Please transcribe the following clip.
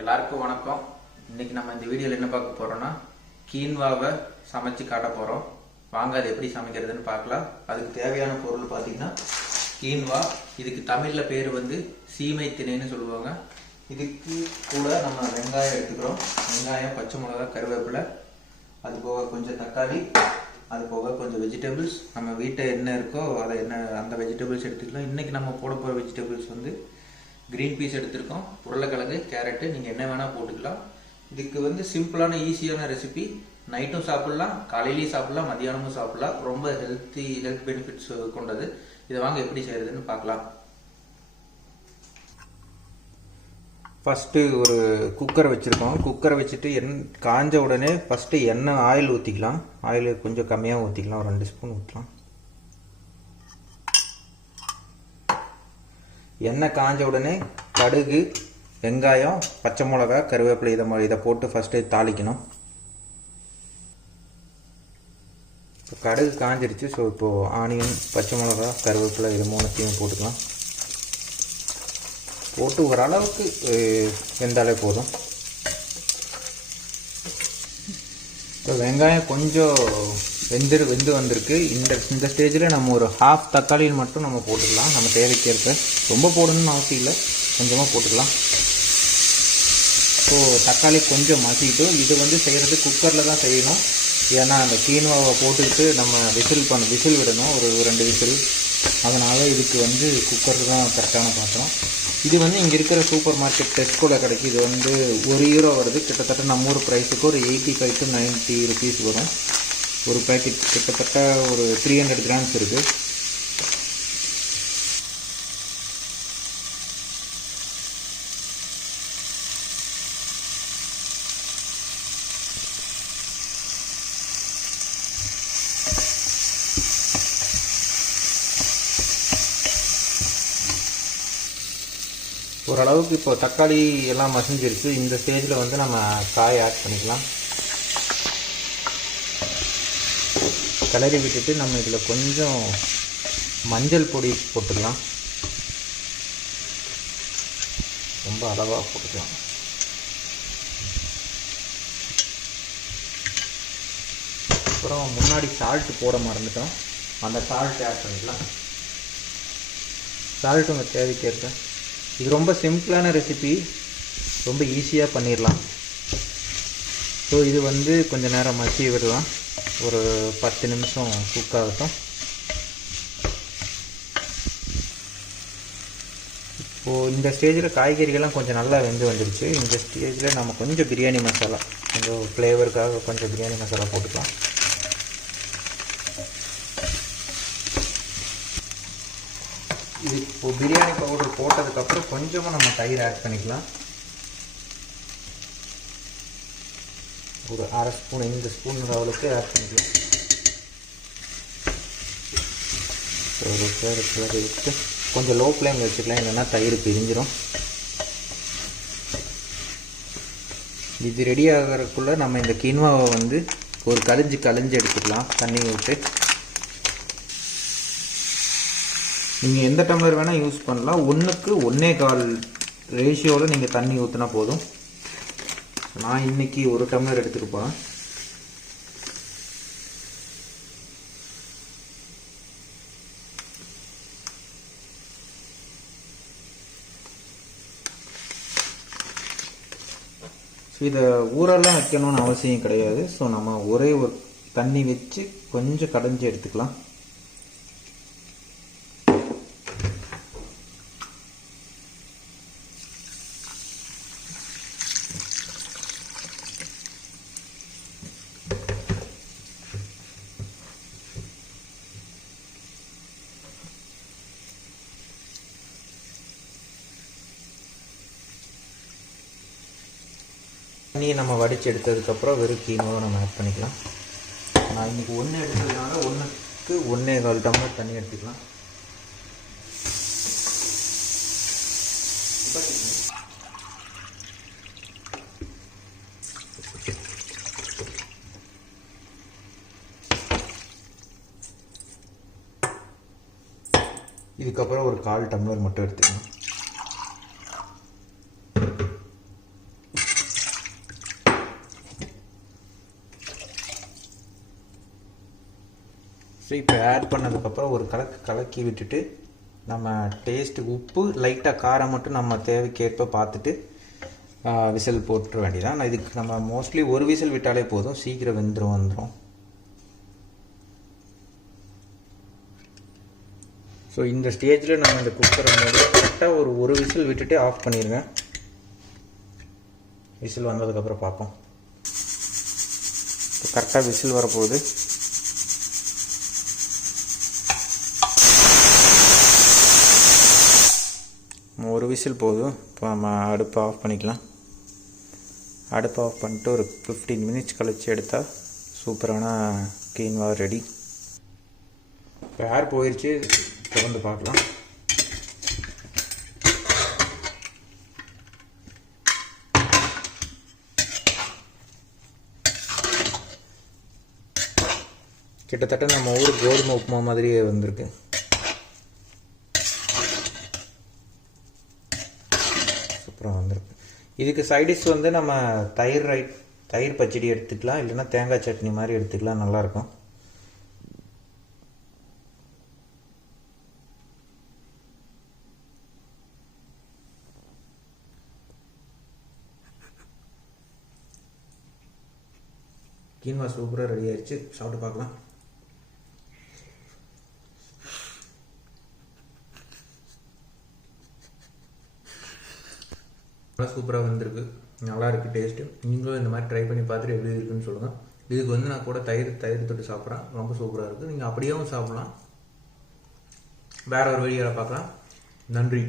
எல்லாருக்கும் வணக்கம். இன்னைக்கு நம்ம இந்த வீடியோல என்ன பார்க்க போறோம்னா கீன்வாவை சமைச்சு காட்ட போறோம். வாங்க அது எப்படி சமைக்கிறதுன்னு பார்க்கலாம். அதுக்கு தேவையான பொருள் பார்த்தீங்கன்னா கீன்வா, இதுக்கு தமிழ்ல பேர் வந்து சீமை திணைன்னு சொல்லுவாங்க. இதுக்கு கூட நம்ம வெங்காயம் எடுத்துக்கிறோம். வெங்காயம், பச்சை மிளகாய், கருவேப்பிலை, அது போக கொஞ்சம் தக்காளி, அது போக கொஞ்சம் வெஜிடபிள்ஸ். நம்ம வீட்டை என்ன இருக்கோ அதை அந்த வெஜிடபிள்ஸ் எடுத்துக்கலாம். இன்னைக்கு நம்ம போட போகிற வெஜிடபிள்ஸ் வந்து கிரீன் பீஸ் எடுத்திருக்கோம், உருளைக்கிழங்கு, கேரட்டு, நீங்கள் என்ன வேணால் போட்டுக்கலாம். இதுக்கு வந்து சிம்பிளான ஈஸியான ரெசிபி. நைட்டும் சாப்பிட்லாம், காலையிலையும் சாப்பிட்லாம், மதியானமும் சாப்பிட்லாம். ரொம்ப ஹெல்த் பெனிஃபிட்ஸ் கொண்டது. இதை வாங்க எப்படி செய்யறதுன்னு பார்க்கலாம். ஃபஸ்ட்டு ஒரு குக்கரை வச்சுருக்கோம். குக்கரை வச்சுட்டு காஞ்ச உடனே ஃபஸ்ட்டு எண்ணெய், ஆயில் ஊற்றிக்கலாம். ஆயில் கொஞ்சம் கம்மியாக ஊற்றிக்கலாம், ஒரு 2 ஸ்பூன் ஊற்றலாம். எண்ணெய் காஞ்ச உடனே கடுகு, வெங்காயம், பச்சை மிளகா, கருவேப்பிலை இதை போட்டு ஃபஸ்ட்டு தாளிக்கணும். இப்போ கடுகு காஞ்சிருச்சு. ஸோ இப்போது ஆனியன், பச்சை மிளகா, கருவேப்பிலை இது மூணுத்தையும் போட்டுக்கலாம். போட்டு ஓரளவுக்கு வெந்தாலே போதும். இப்போ வெங்காயம் கொஞ்சம் வெந்து வந்திருக்கு. இந்த ஸ்டேஜில் நம்ம ஒரு ஹாஃப் தக்காளின்னு மட்டும் நம்ம போட்டுக்கலாம். நம்ம தேவைக்கு இருக்க, ரொம்ப போடணும்னு அவசியம் இல்லை, கொஞ்சமாக போட்டுக்கலாம். ஸோ தக்காளி கொஞ்சம் மசிட்டு, இது வந்து செய்கிறது குக்கரில் தான் செய்யணும். ஏன்னா அந்த கீன்வாவை போட்டுக்கிட்டு நம்ம விசில் விடணும், ஒரு 2 விசில். அதனால் இதுக்கு வந்து குக்கர் தான் கரெக்டான பாத்திரம். இது வந்து இங்கே இருக்கிற சூப்பர் மார்க்கெட் டெஸ்கோவில் கிடைக்கும். இது வந்து €1 வருது. கிட்டத்தட்ட நம்ம ஊர் ப்ரைஸுக்கு ஒரு 85 to 90 rupees வரும். ஒரு பேக்கெட் கிட்டத்தட்ட ஒரு 300 grams இருக்குது. ஓரளவுக்கு இப்போ தக்காளி எல்லாம் மசிஞ்சிருச்சு. இந்த ஸ்டேஜில் வந்து நம்ம காய் ஆட் பண்ணிக்கலாம். கிளறி விட்டுட்டு நம்ம இதில் கொஞ்சம் மஞ்சள் பொடி போட்டுக்கலாம். ரொம்ப அளவாக போட்டுக்கலாம். அப்புறம் முன்னாடி சால்ட்டு போட மறந்துட்டோம், அந்த சால்ட் ஆட் பண்ணிக்கலாம். சால்ட் உங்கள் தேவைக்கு இருக்கு. இது ரொம்ப சிம்பிளான ரெசிபி, ரொம்ப ஈஸியாக பண்ணிடலாம். ஸோ இது வந்து கொஞ்சம் நேரம் மசி விடலாம், ஒரு 10 நிமிஷம் குக் ஆகட்டும். இப்போது இந்த ஸ்டேஜில் காய்கறிகள்லாம் கொஞ்சம் நல்லா வெந்து வந்துடுச்சு. இந்த ஸ்டேஜில் நம்ம கொஞ்சம் பிரியாணி மசாலா, கொஞ்சம் ஃப்ளேவருக்காக கொஞ்சம் பிரியாணி மசாலா போட்டுக்கலாம். இது இப்போது பிரியாணி பவுடர் போட்டதுக்கப்புறம் கொஞ்சமாக நம்ம தயிர் ஆட் பண்ணிக்கலாம். ஒரு 1/2 ஸ்பூன், இந்த ஸ்பூன் அளவுக்கு ஆட் பண்ணிக்கலாம். ஒரு கிளறி விட்டு கொஞ்சம் லோ ஃப்ளேம் வச்சுக்கலாம், இல்லைன்னா தயிர் பிரிஞ்சிடும். இது ரெடி ஆகிறதுக்குள்ளே நம்ம இந்த கீன்வாவை வந்து ஒரு கழிஞ்சு எடுத்துக்கலாம் தண்ணி விட்டு. நீங்கள் எந்த டம்ளர் வேணால் யூஸ் பண்ணலாம். 1க்கு 1.25 ரேஷியோவில் நீங்கள் தண்ணி ஊற்றினா போதும். நான் இன்றைக்கி 1 டம்ளர் எடுத்துகிட்டு போகிறேன். ஸோ இதை ஊரெல்லாம் வைக்கணும்னு அவசியம் கிடையாது. ஸோ நம்ம ஒரே ஒரு தண்ணி வச்சு கொஞ்சம் கடைஞ்சி எடுத்துக்கலாம். தண்ணி நம்ம வடித்து எடுத்ததுக்கப்புறம் வெறும் கீன்வாவை நம்ம ஆட் பண்ணிக்கலாம். நான் இன்றைக்கி 1 எடுத்ததுனால 1க்கு 1.25 டம்ளர் தண்ணி எடுத்துக்கலாம். இதுக்கப்புறம் ஒரு 1/4 டம்ளர் மட்டும் எடுத்துக்கலாம். ஸோ இப்போ ஆட் பண்ணதுக்கப்புறம் ஒரு கலக்கி விட்டுட்டு நம்ம டேஸ்ட்டு உப்பு லைட்டாக காரம் மட்டும் நம்ம தேவைக்கேற்ப பார்த்துட்டு விசில் போட்டுற வேண்டியதான். இதுக்கு நம்ம மோஸ்ட்லி ஒரு விசில் விட்டாலே போதும், சீக்கிரம் வந்துடும். ஸோ இந்த ஸ்டேஜில் நம்ம இந்த குக்கரை மூடி கரெக்டாக ஒரு விசில் விட்டுட்டு ஆஃப் பண்ணிடுங்க. விசில் வந்ததுக்கப்புறம் பார்ப்போம். இப்போ கரெக்டாக விசில் வரப்போகுது. ஒரு விசில் போதும். இப்போ நம்ம அடுப்பை ஆஃப் பண்ணிக்கலாம். அடுப்பை ஆஃப் பண்ணிட்டு ஒரு 15 மினிட்ஸ் கழித்து எடுத்தால் சூப்பரான கீன்வா ரெடி. இப்போ ஏர் போயிடுச்சு, திறந்து பார்க்கலாம். கிட்டத்தட்ட நம்ம ஊர் கோதுமை உப்புமா மாதிரியே வந்திருக்கு. சூப்பராக வந்திருக்கு. இதுக்கு சைடிஷ் வந்து நம்ம தயிர் பச்சடி எடுத்துக்கலாம், இல்லைன்னா தேங்காய் சட்னி மாதிரி எடுத்துக்கலாம், நல்லாயிருக்கும். கீன்வா சூப்பராக ரெடி ஆயிடுச்சு. சாப்பிட்டு பார்க்கலாம். நல்லா சூப்பராக வந்திருக்கு, நல்லா இருக்குது டேஸ்ட்டு. நீங்களும் இந்த மாதிரி ட்ரை பண்ணி பார்த்துட்டு எப்படி இருக்குன்னு சொல்லுங்கள். இதுக்கு வந்து நான் கூட தயிர் தொட்டு சாப்பிட்றேன், ரொம்ப சூப்பராக இருக்குது. நீங்கள் அப்படியேவும் சாப்பிட்லாம். வேற ஒரு வீடியோவில் பார்க்கலாம். நன்றி.